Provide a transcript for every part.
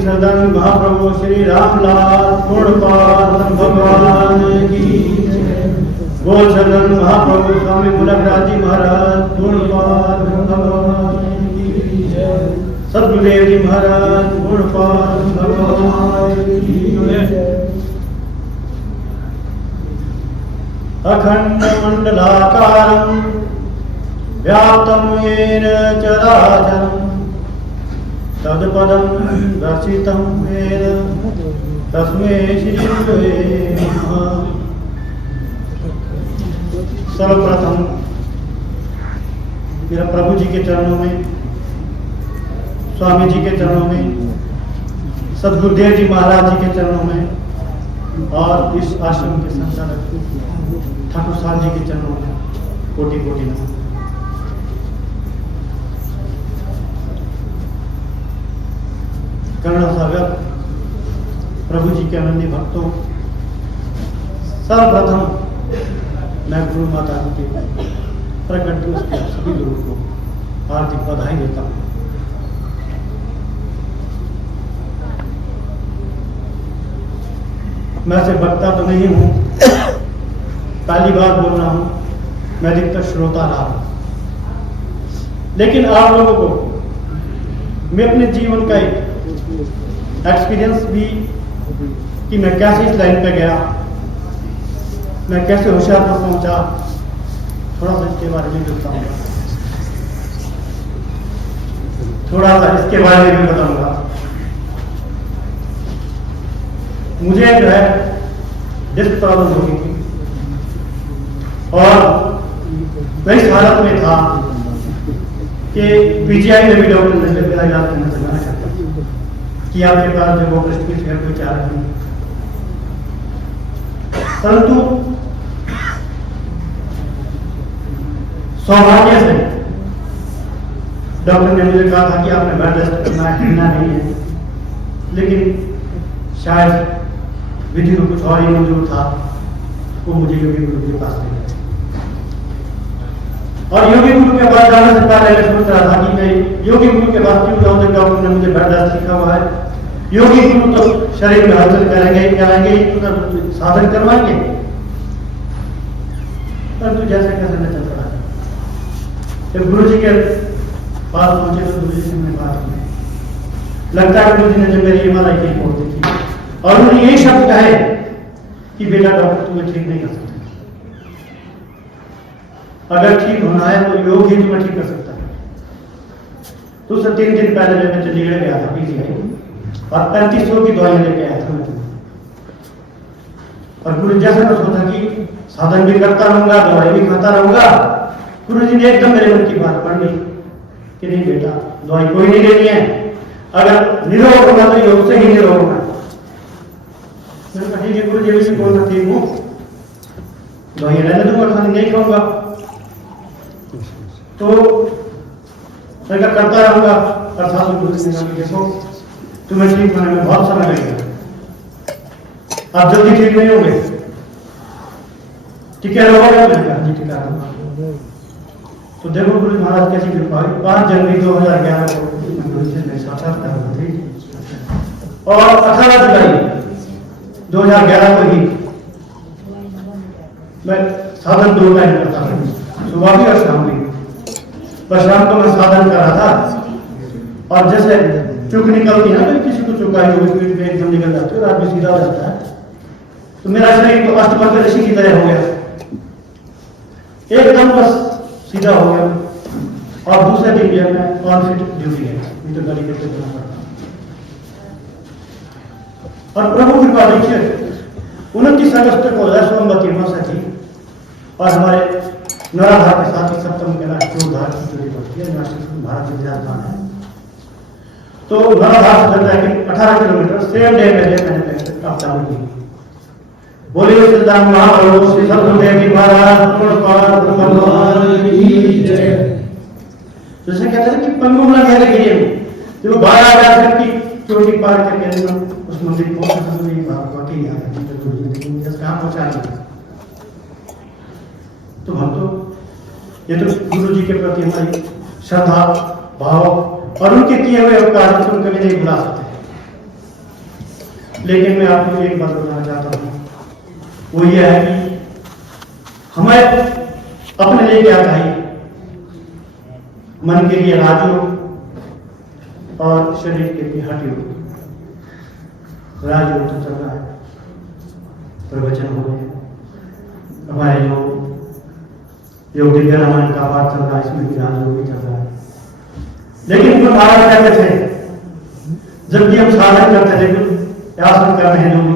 सदन महाप्रभु श्री रामलाल पूर्णपाद भगवान की गोल सदन महाप्रभु स्वामी मुलकराज जी महाराज पूर्णपाद भगवान की सदगुरुदेव जी महाराज पूर्णपाद भगवान की अखंड मंडलाकारं व्याप्तं येन चराचरं तत्पदं दर्शितं येन तस्मै श्री गुरवे नमः। सर्वप्रथम मेरा प्रभु जी के चरणों में, स्वामी जी के चरणों में, सदगुरुदेव जी महाराज जी के चरणों में और इस आश्रम के संचालक ठाकुर साहब जी के चरणों में कोटि कोटि नमन। करुणा सागर प्रभु जी के अनन्य भक्तों, सर्वप्रथम मैं गुरु माता के प्रकट दिवस के सभी लोगों को हार्दिक बधाई देता हूँ। मैं से वक्ता तो नहीं हूँ, पहली बार बोल रहा हूँ, मैं अधिकतर श्रोता रहा हूँ, लेकिन आप लोगों को मैं अपने जीवन का एक एक्सपीरियंस भी कि मैं कैसे इस लाइन पे गया, मैं कैसे होशियारपुर पहुंचा, थोड़ा सा इसके बारे में बताऊंगा, थोड़ा सा इसके बारे में भी बताऊंगा। मुझे जो है डिस्क प्रॉब्लम हो गई थी और मैं इस हालत में था कि पीजीआई में भी डॉक्टर ने मेरा इलाज करना से मना करता कि आपके पास जो वो ब्रेस्ट की फेयर कोई चार्ज नहीं, परंतु सौभाग्य से डॉक्टर ने मुझे कहा था कि आपने ब्लड टेस्ट करना है, हिलना नहीं है, लेकिन शायद विधि में कुछ और ही मंजूर था, वो मुझे योगी गुरु के पास ले गए। और योगी गुरु के पास जाने से पहले मैं सोच रहा था कि मैं योगी गुरु के पास क्यों जाऊं, जब डॉक्टर ने मुझे ब्लड टेस्ट लिखा हुआ है। योगी गुरु तो शरीर में हलचल करेंगे तो साधन करवाएंगे, परंतु जैसे कैसे मैं चल रहा था, जब गुरु जी के पास पहुंचे तो गुरु जी से मैंने बात की। लगता है गुरु जी ने जो मेरी हिमालय की रिपोर्ट देखी और उन्होंने यही शब्द कहे कि बेटा डॉक्टर तुम्हें ठीक नहीं कर सकते, अगर ठीक होना है तो योग ही तुम्हें ठीक कर सकता है। तो उससे 3 दिन पहले जब मैं चंडीगढ़ गया था पीजीआई और 3500 की दवाइयां लेके आया था और गुरु जैसे मैं सोचा कि साधन भी करता रहूंगा, दवाई भी खाता रहूंगा, गुरु जी ने एकदम मेरे मन की बात पढ़ ली कि नहीं बेटा दवाई कोई नहीं लेनी है, अगर निरोग होगा तो योग से ही निरोग होगा। मैंने कहा ठीक है गुरु जी, भी बोलना ठीक हूँ, दवाइयां रहने दूंगा, खाने नहीं खाऊंगा, तो मैं करता रहूंगा। अर्थात गुरु जी ने कहा देखो तुम्हें ठीक होने में बहुत समय लगेगा, आप जल्दी ठीक नहीं होंगे, टीका लगवाओगे? मैंने कहा जी टीका लगवाऊंगा। तो देखो गुरु महाराज कैसी कृपा हुई। 5 जनवरी 2011 को गुरु जी ने साक्षात्कार हुई और 18 जुलाई 2011 को ही मैं साधन 2 टाइम करता था, सुबह भी और शाम भी। पर शाम को मैं साधन कर रहा था और जैसे चुक निकलती है ना, किसी को चुकाई हुई एकदम निकल जाती है और आदमी सीधा हो जाता है, तो मेरा शरीर तो अष्टपद ऋषि की तरह हो गया, एकदम बस सीधा हो गया। और दूसरे दिन जो मैं ऑन फिट ड्यूटी है, नहीं तो गली करके देना पड़ता। और प्रभु कृपा देखिए 29 अगस्त को सोमवती अमावस्या थी और हमारे नौराधार के साथ ही सप्तम के राष्ट्रोद्धार की चोरी पड़ती है, भारत की राजधान है। तो नौराधार से चलता है कि 18 किलोमीटर सेम डे में मैंने आप चालू की। बोलिए सिद्धांत महाप्रभु श्री सदगुरुदेव जी महाराज भगवान की जय। जैसे कहते हैं कि पंगुमला गहरे गिरे जो 12,000 फीट की चोटी पार करके उस मंदिर को वाकई कहाँ पहुंचाएंगे। तो हम तो ये तो गुरु जी के प्रति हमारी श्रद्धा भाव और उनके किए हुए उपकार को कभी नहीं भुला सकते। लेकिन मैं आपको एक बात बताना चाहता हूँ, वो ये है कि हमें अपने लिए क्या चाहिए। मन के लिए राजयोग और शरीर के लिए हठयोग। राजयोग तो चल रहा है, प्रवचन हो गए, हमारे जो योग दिव्य रामायण का पाठ चल रहा है, इसमें भी राजयोग भी चल रहा है। लेकिन जो महाराज कहते थे, जब भी हम साधन करते थे, आसन कर रहे हैं जो भी,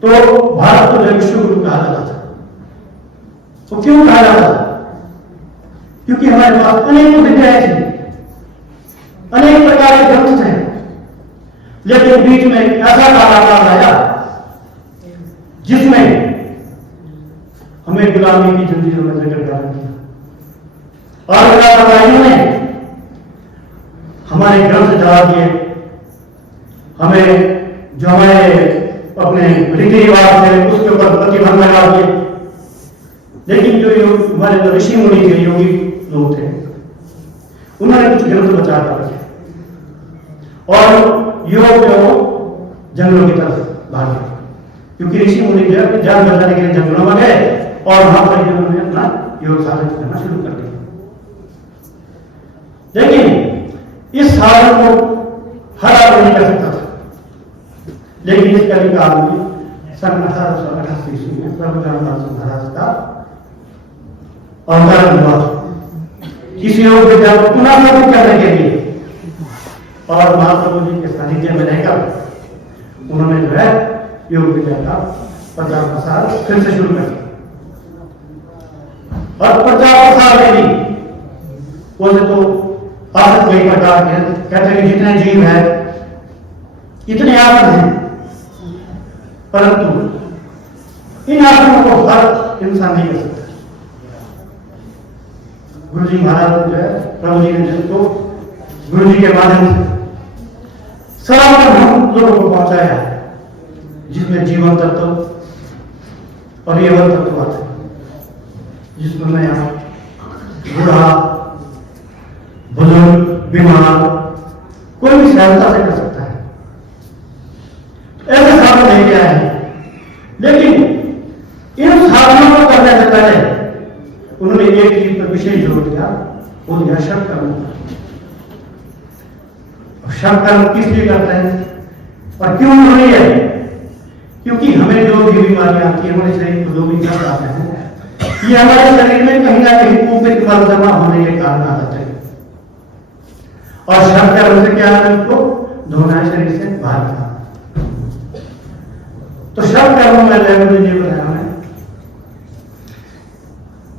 तो भारत को विश्व गुरु कहा जाता था। तो क्यों कहा जाता था? क्योंकि हमारे पास अनेक विद्याएं थी, अनेक प्रकार के ग्रंथ थे, लेकिन बीच में ऐसा कालाकाल आया जिसमें हमें गुलामी की जंजीरों में जकड़ डाल दिया और गुलामों ने हमारे ग्रंथ जला दिए। हमें जो हमारे अपने रीति रिवाज थे उसके ऊपर प्रतिबंध लगा दिए। लेकिन जो हमारे जो ऋषि मुनि थे, योगी लोग थे, उन्होंने कुछ ग्रंथ बचा कर रखे और योग जो जंगलों की तरफ भाग गए, क्योंकि ऋषि मुनि जो है जान बचाने के लिए जंगलों में गए और वहां पर उन्होंने अपना योग साधन करना शुरू कर दिया। लेकिन इस साधन को हर आदमी नहीं कर सकता था। लेकिन इस कलिकाल में सन 1888 ईस्वी में प्रभु रामदास महाराज का अवतार हुआ किसी योग विद्या को पुनः स्थापित करने के लिए, और महाप्रभु जी के सानिध्य में रहकर उन्होंने जो है योग विद्या का प्रचार प्रसार फिर से शुरू कर दिया। और प्रचार प्रसार में भी वैसे तो आसन कई प्रकार के कहते हैं कि जितने जीव है इतने आसन हैं, परंतु इन आसनों को हर इंसान नहीं कर सकता। गुरु जी महाराज जो है प्रभु जी ने जिसको गुरु जी के माध्यम से सनातन हम लोगों को पहुंचाया है, जिसमें जीवन तत्व और यवन तत्व आते हैं, जिसमें मैं यहाँ बूढ़ा बुजुर्ग बीमार कोई भी सहायता से कर सकता है, ऐसे साधन लेके आए हैं। लेकिन इन साधनों को करने से पहले उन्होंने एक चीज पर विशेष जोर दिया, वो दिया शव कर्म। शव कर्म किस लिए करते हैं और क्यों जरूरी है? क्योंकि हमें जो भी बीमारियां आती है, हमारे शरीर को जो भी कष्ट आते हैं, ये हमारे शरीर में कहीं ना कहीं कुपित मल जमा होने के कारण आ जाते हैं। और शव कर्म से क्या है? उसको धोना है शरीर से बाहर का। तो शव कर्म में गुरु जी बताया हमें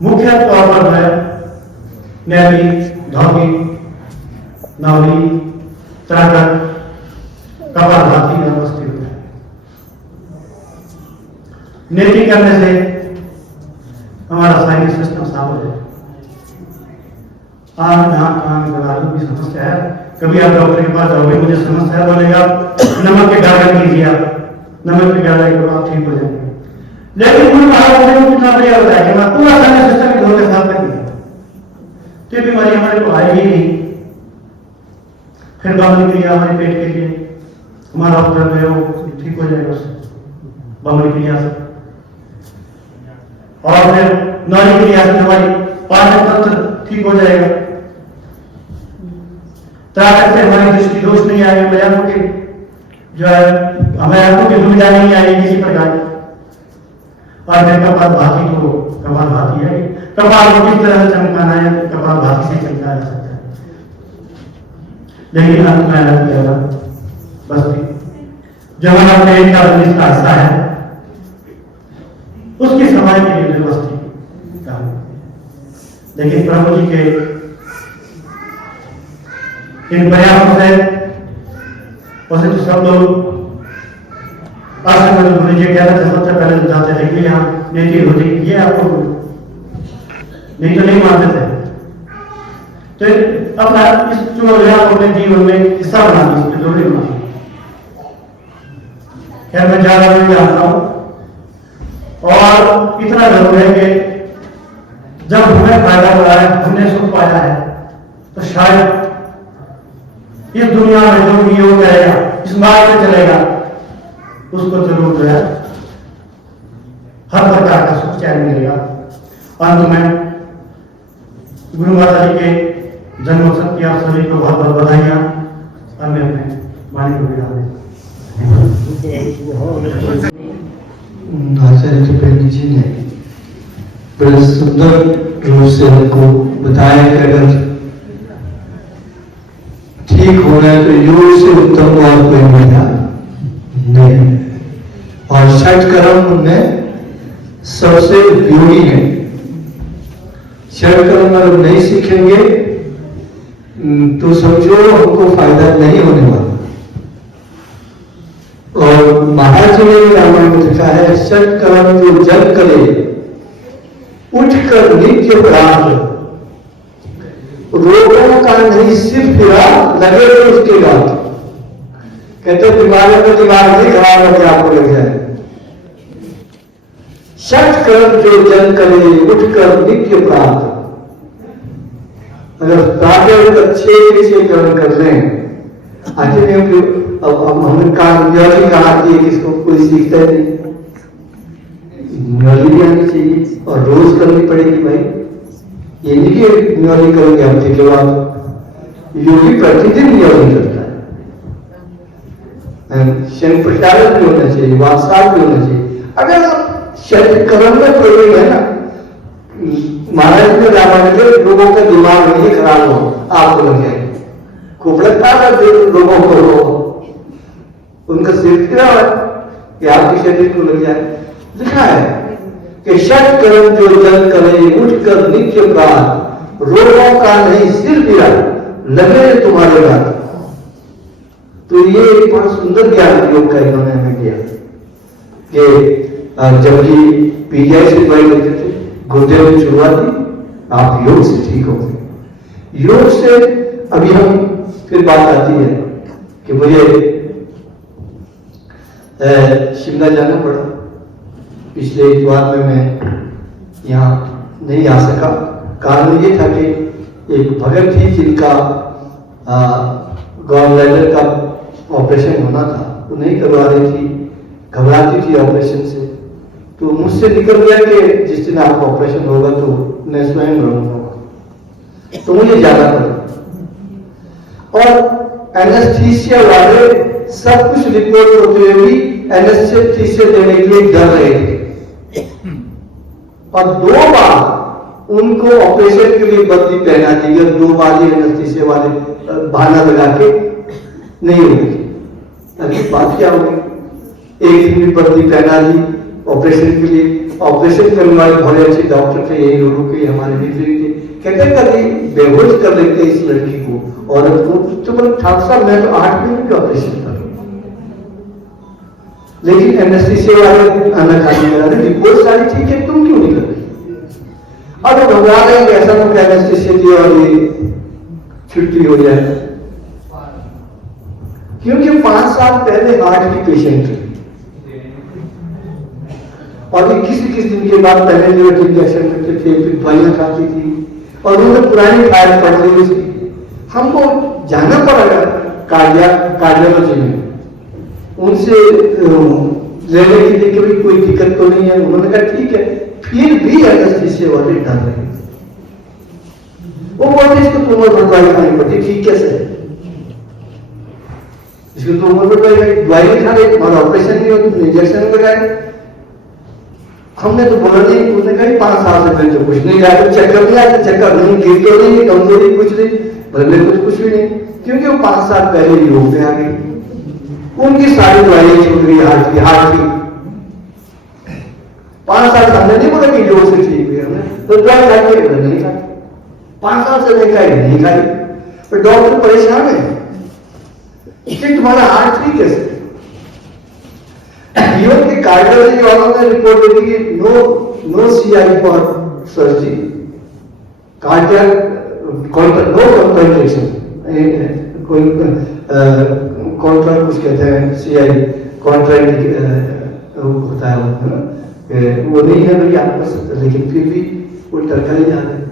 मुख्य तौर पर है नैली, धौती, नौली, त्राटक, कपालभाति व्यवस्थित है। नेति करने से हमारा साइनिक सिस्टम साफ हो जाए। आंख, नाक, कान, गला जो भी समस्या है, कभी आप डॉक्टर के पास जाओगे, मुझे समस्या है, बोलेगा नमक के गार्गल कीजिए, आप नमक के गार्गल करो, आप ठीक हो जाएंगे। लेकिन गुरु महाराज ने कितना बढ़िया बताया कि मैं पूरा साइनिक सिस्टम धो के साफ कर दिया, तो बीमारी हमारे को आएगी नहीं। फिर बमनी क्रिया हमारे पेट के लिए, हमारा उदर जो है वो ठीक हो जाएगा उससे, बमनी क्रिया से। और फिर नौली क्रिया से हमारी पाचन तंत्र ठीक हो जाएगा। त्राटक से हमारी दृष्टि दोष नहीं आएगा, बयानों के जो है हमें आंखों की दुविधा नहीं आएगी किसी प्रकार की। और फिर कपालभाति को कपालभाति है, कपाल को किस तरह से चमकाना है, कपालभाति से चमकाया जा सकता है। लेकिन अंत में अलग किया बस जब हमारा पेट का का हिस्सा है उसकी सफाई के लिए व्यवस्थित काम। लेकिन प्रभु जी के इन प्रयासों से वैसे तो सब लोग आश्रम में गुरु जी कहते थे सबसे पहले तो जाते थे कि यहाँ नेति होती ये आपको नहीं तो नहीं मानते थे। तो अपना इस चुनौतियां अपने जीवन में हिस्सा बना दी, इसमें जरूरी बना। खैर मैं ज्यादा नहीं जानता हूं, और इतना जरूर है कि जब हमें फायदा हो रहा है, हमने सुख पाया है, तो शायद इस दुनिया में जो भी योग करेगा, इस मार्ग में चलेगा, उसको जरूर जो है हर प्रकार का सुख चैन मिलेगा। अंत में गुरु माता जी के जन्मोत्सव की आप सभी को बहुत बहुत बधाइयाँ और मैं अपने वाणी को विदा देता हूं। आचार्य त्रिवेणी जी ने बड़े सुंदर रूप से हमको बताया कि अगर ठीक होना है तो योग से उत्तम और कोई मिला नहीं, और षट कर्म में सबसे उपयोगी है। षट कर्म अगर नहीं सीखेंगे तो समझो हमको फायदा नहीं होने वाला। और महाराज जी ने रामायण में लिखा है, षट कर्म जो जन करे उठकर नित्य प्राण, रोगों का नहीं सिर फिरा लगे तो उसके बाद। कहते बीमारियों में दिमाग नहीं खराब होकर आपको लग जाए। षट कर्म जो जन करे उठकर नित्य प्राण, अगर प्रातः अच्छे कर्म कर लें। आखिर अब हमने कहा कि इसको कोई सीखता है नहीं, न्योली भी आनी चाहिए और रोज करनी पड़ेगी भाई। ये नहीं कि न्योली करोगे हफ्ते के बाद, योगी प्रतिदिन न्योली करता है। शनि प्रचारक भी होना चाहिए, वात्साल भी होना चाहिए। अगर शरीर कर्म में प्रयोग है ना, महाराज ने रामायण के लोगों का दिमाग नहीं खराब हो, आपको लग जाए कुबड़ता लोगों को, उनका सिर फिरा कि आपके शरीर को लग जाए। लिखा है कि षट कर्म जो जन करे उठकर नित्य प्राण, रोगों का नहीं सिर फिरा लगे तुम्हारे बात। तो ये एक बहुत सुंदर ज्ञान योग का इन्होंने हमें दिया कि जब भी पीजीआई से दवाई लेते थे, गुरुदेव ने शुरुआत की, आप योग से ठीक हो गए। योग से अभी हम फिर बात आती है कि मुझे शिमला जाना पड़ा। पिछले इतवार में मैं यहाँ नहीं आ सका। कारण ये था कि एक भगत थी जिनका गॉलब्लैडर का ऑपरेशन होना था, वो नहीं करवा रही थी, घबराती थी ऑपरेशन से। तो मुझसे निकल गया कि जिस दिन आपका ऑपरेशन होगा तो मैं स्वयं रहूंगा, तो मुझे जाना पड़ा। और एनेस्थीसिया वाले सब कुछ रिपोर्ट होते हुए भी एनेस्थीसिया देने के लिए डर रहे थे। और 2 बार उनको ऑपरेशन के लिए वर्दी पहना दी गई। 2 बार ही एनेस्थीसिया वाले बहाना लगा के नहीं होगी। अभी बात क्या होगी? एक दिन भी वर्दी पहना दी ऑपरेशन के लिए। ऑपरेशन करने वाले बड़े अच्छे डॉक्टर थे, यही लोगों के हमारे मित्र थे। कहते कभी बेहोश कर लेते इस लड़की को, औरत को। तो बोले ठाकुर साहब मैं तो 8 महीने का ऑपरेशन करूँ, लेकिन एनेस्थीसिया वाले आना खाने करा रहे, रिपोर्ट सारी ठीक है, तुम क्यों नहीं कर रही? अब वो घबरा रहे ऐसा तो एनेस्थीसिया दी और ये छुट्टी हो जाए, क्योंकि 5 साल पहले हार्ट की पेशेंट थी और 21 दिन के बाद पहले जो इंजेक्शन करते थे, फिर दवाइयां खाती थी और उन्होंने पुरानी फाइल पढ़ ली उसकी। हमको जाना पड़ेगा कार्डियोलॉजी में, उनसे लेने के लिए कभी कोई दिक्कत तो नहीं है। उन्होंने कहा ठीक है, फिर भी एनेस्थीसिया वाले डर रहे। वो बोलते इसको तो उम्र भर दवाई खानी पड़ती। ठीक कैसे? इसको तो उम्र भर दवाई खा रहे, तुम्हारा ऑपरेशन नहीं हो, तुमने इंजेक्शन लगाए। हमने तो बोला नहीं, उसने कहा 5 साल से मैं तो कुछ नहीं आया, चक्कर नहीं आया, चक्कर नहीं, गिर तो नहीं, कमजोरी कुछ नहीं, भले कुछ भी नहीं, क्योंकि वो 5 साल पहले योग में आ गई। उनकी सारी दवाइयां छूट गई हार्ट की। 5 साल हमने नहीं बोला कि योग से ठीक हुई, हमने तो दवाई खाई नहीं खाई, 5 साल से नहीं खाई। पर डॉक्टर परेशान है कि तुम्हारा हार्ट ठीक है। योग के कार्डियोलॉजी वालों ने रिपोर्ट दी कि no CI for surgery, cardiac no contraction, कोई कॉन्ट्रा कुछ कहते हैं, सीआई कॉन्ट्रैक्ट होता है वो नहीं है भाई आप कर सकते, लेकिन फिर भी वो टरका ही जाते हैं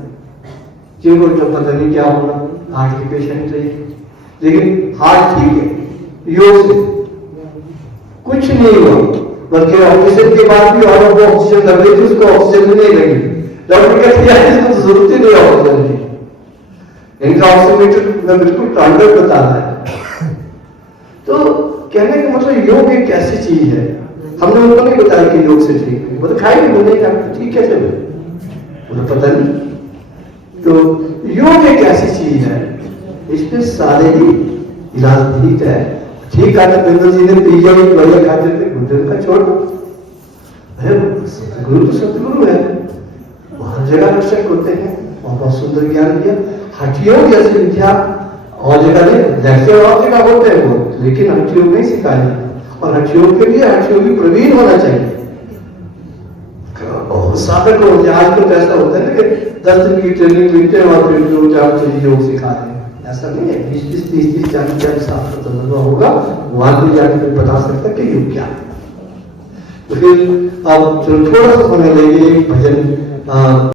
क्योंकि तो पता नहीं क्या होगा, हार्ट की पेशेंट रही, लेकिन हार्ट ठीक है योग से। कुछ नहीं हुआ, बल्कि ऑपरेशन के बाद भी और वो ऑक्सीजन लग रही थी, उसको ऑक्सीजन भी नहीं लगी। डॉक्टर कहते हैं इसको तो जरूरत ही नहीं ऑक्सीजन की, इनका ऑक्सीमीटर में बिल्कुल स्टैंडर्ड बता रहा है। तो कहने का मतलब योग एक ऐसी चीज है, हमने उनको नहीं बताया कि योग से ठीक है, वो तो खाएंगे बोले ठीक है चलो, उन्हें पता नहीं। तो योग एक ऐसी चीज है, इसमें सारे ही इलाज ठीक है। ठीक है, बिंदु जी ने पिज्जा ही दवाइयां खाते थे, गुरुदेव का छोड़ दो, गुरु तो सतगुरु है, वो हर जगह रक्षक होते हैं और बहुत सुंदर ज्ञान दिया। हठयोग जैसी विद्या और जगह नहीं, जैसे और जगह होते हैं वो, लेकिन हठयोग नहीं सिखाया। और हठयोग के लिए हठयोगी प्रवीण होना चाहिए, साधक हो। आज तो ऐसा होता है ना कि 10 दिन की ट्रेनिंग मिलते हैं और फिर 2-4 चीज योग सिखा रहे हैं, ऐसा नहीं है। 20-30 40 साल का तजुर्बा होगा, वहां पर जाकर बता सकता कि योग क्या है। तो फिर अब थोड़ा सा समय लेंगे, भजन